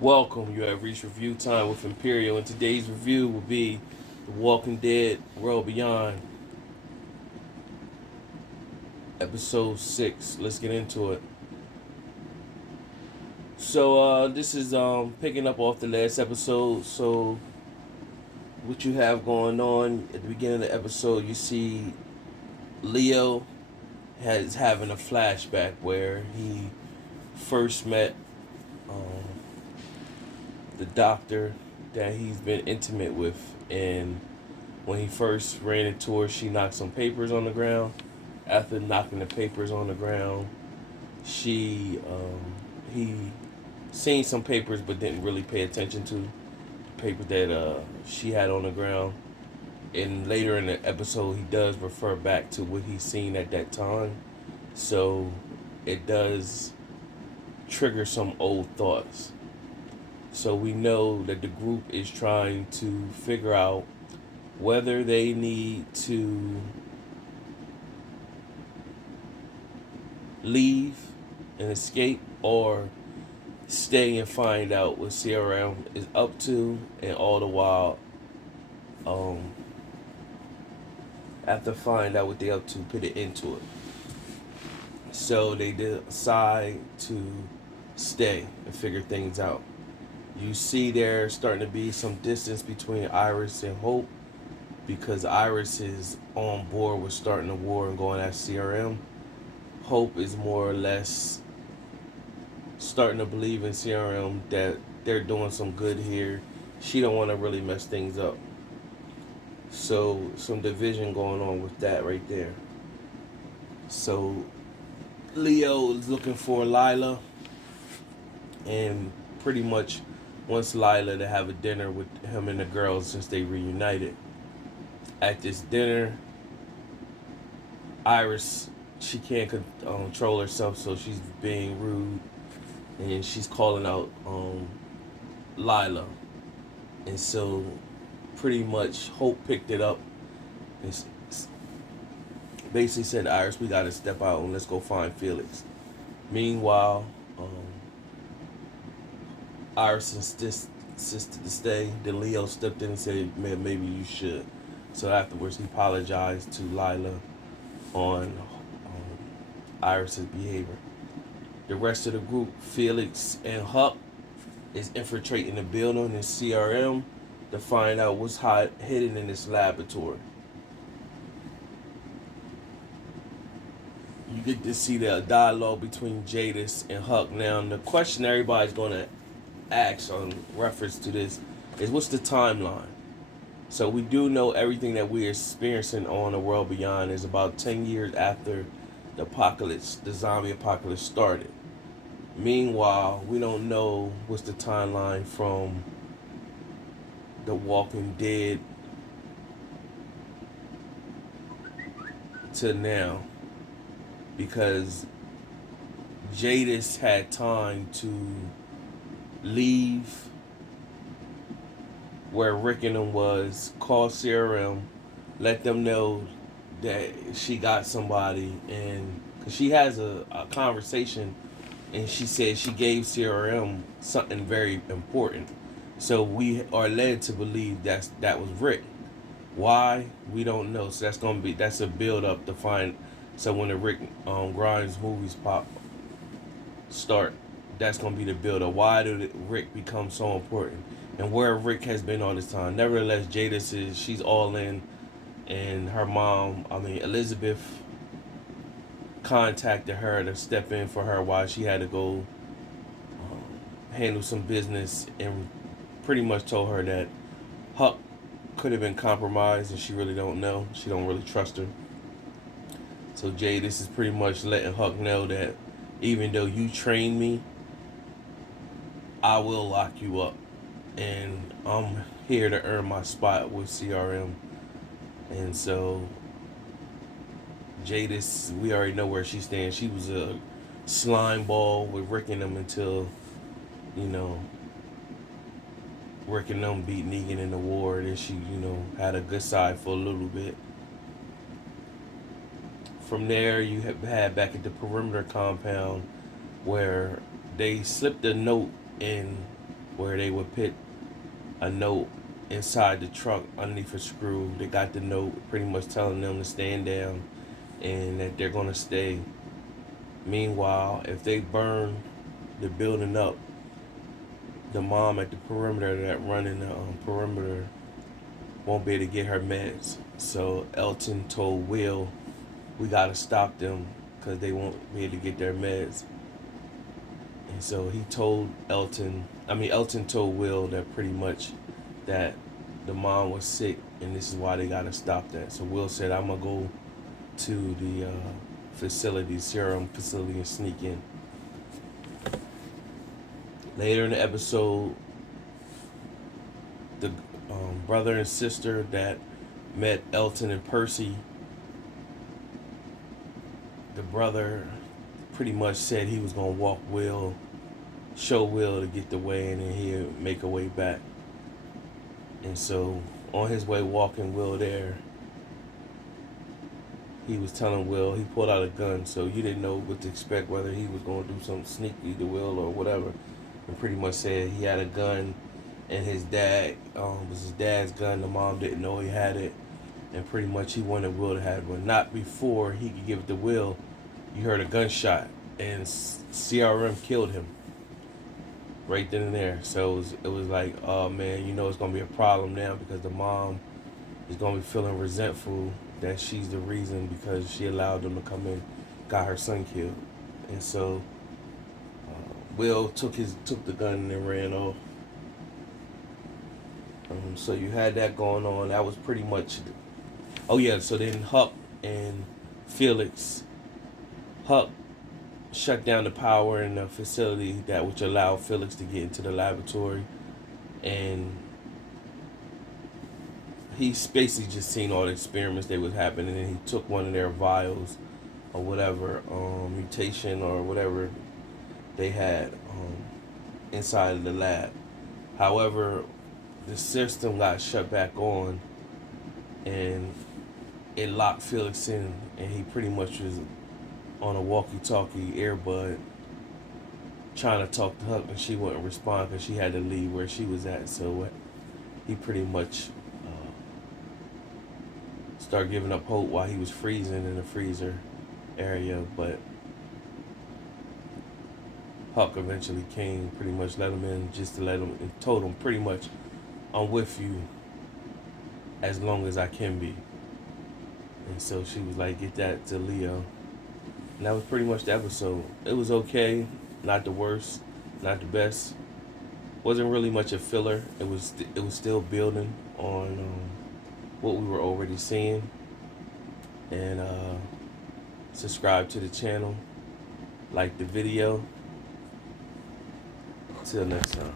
Welcome, you have reached review time with Imperial, and today's review will be The Walking Dead World Beyond, Episode 6. Let's get into it. This is picking up off the last episode. So, what you have going on at the beginning of the episode, you see Leo has having a flashback where he first met um, the doctor that he's been intimate with, and when he first ran into her, she knocked some papers on the ground. After knocking the papers on the ground, he seen some papers but didn't really pay attention to the papers that she had on the ground. And later in the episode, he does refer back to what he's seen at that time. So it does trigger some old thoughts. So we know that the group is trying to figure out whether they need to leave and escape or stay and find out what CRM is up to, and all the while, um, after find out what they're up to, put it into it. So they decide to stay and figure things out. You see there starting to be some distance between Iris and Hope because Iris is on board with starting a war and going at CRM. Hope is more or less starting to believe in CRM that they're doing some good here. She don't want to really mess things up. So some division going on with that right there. So Leo is looking for Lyla and pretty much wants Lyla to have a dinner with him and the girls since they reunited. At this dinner, Iris, she can't control herself, so she's being rude and she's calling out Lyla. And so pretty much Hope picked it up and basically said, Iris, we got to step out and let's go find Felix. Meanwhile, Iris insisted to stay. Then Leo stepped in and said, man, maybe you should. So afterwards, he apologized to Lyla on Iris's behavior. The rest of the group, Felix and Huck, is infiltrating the building in CRM to find out what's hidden in this laboratory. You get to see the dialogue between Jadis and Huck. Now, the question everybody's going to ask on reference to this is what's the timeline? So we do know everything that we're experiencing on the world beyond is about 10 years after the apocalypse, the zombie apocalypse started. Meanwhile, we don't know what's the timeline from The Walking Dead to now, because Jadis had time to leave where Rick and them was, call CRM, let them know that she got somebody, and cause she has a conversation, and she said she gave CRM something very important. So we are led to believe that was Rick. Why, we don't know. So that's a build up to find. So when the Rick Grimes movies start, that's gonna be the build up. Why did Rick become so important, and where Rick has been all this time? Nevertheless, she's all in, and her mom, Elizabeth, contacted her to step in for her while she had to go handle some business, and pretty much told her that Huck could have been compromised, and she really don't know. She don't really trust her. So This is pretty much letting Huck know that even though you trained me, I will lock you up, and I'm here to earn my spot with CRM. And so Jadis, we already know where she stands. She was a slime ball with Rick and them until, you know, Rick and them beat Negan in the war. Then she, had a good side for a little bit. From there, you had back at the perimeter compound where they slipped a note in where they would put a note inside the truck underneath a screw. They got the note pretty much telling them to stand down and that they're gonna stay. Meanwhile, if they burn the building up, the mom at the perimeter that running the perimeter won't be able to get her meds. So Elton told Will, we gotta stop them because they won't be able to get their meds. And so he told Elton told Will that pretty much that the mom was sick and this is why they gotta stop that. So Will said, I'm gonna go to the serum facility, and sneak in. Later in the episode, the brother and sister that met Elton and Percy, the brother pretty much said he was gonna show Will to get the way, and then he'll make a way back. And so on his way walking Will there, he was telling Will, he pulled out a gun, so you didn't know what to expect, whether he was going to do something sneaky to Will or whatever. And pretty much said he had a gun, and his dad, was his dad's gun. The mom didn't know he had it, and pretty much he wanted Will to have it, but not before he could give it to Will. You heard a gunshot, and CRM killed him right then and there. So it was like, oh man, it's going to be a problem now because the mom is going to be feeling resentful that she's the reason because she allowed them to come in, got her son killed. And so Will took the gun and then ran off. So you had that going on. That was pretty much. Oh yeah. So then Huck and Felix. Huck shut down the power in the facility that which allowed Felix to get into the laboratory, and he basically just seen all the experiments that was happening, and he took one of their vials or whatever mutation or whatever they had inside of the lab. However, the system got shut back on, and it locked Felix in, and he pretty much was on a walkie-talkie earbud trying to talk to Huck, and she wouldn't respond because she had to leave where she was at. So he pretty much started giving up hope while he was freezing in the freezer area. But Huck eventually came, pretty much let him in just to let him, and told him pretty much, I'm with you as long as I can be. And so she was like, get that to Leo. And that was pretty much the episode. It was okay, not the worst, not the best. Wasn't really much a filler. It was still building on what we were already seeing. And subscribe to the channel, like the video. Till next time.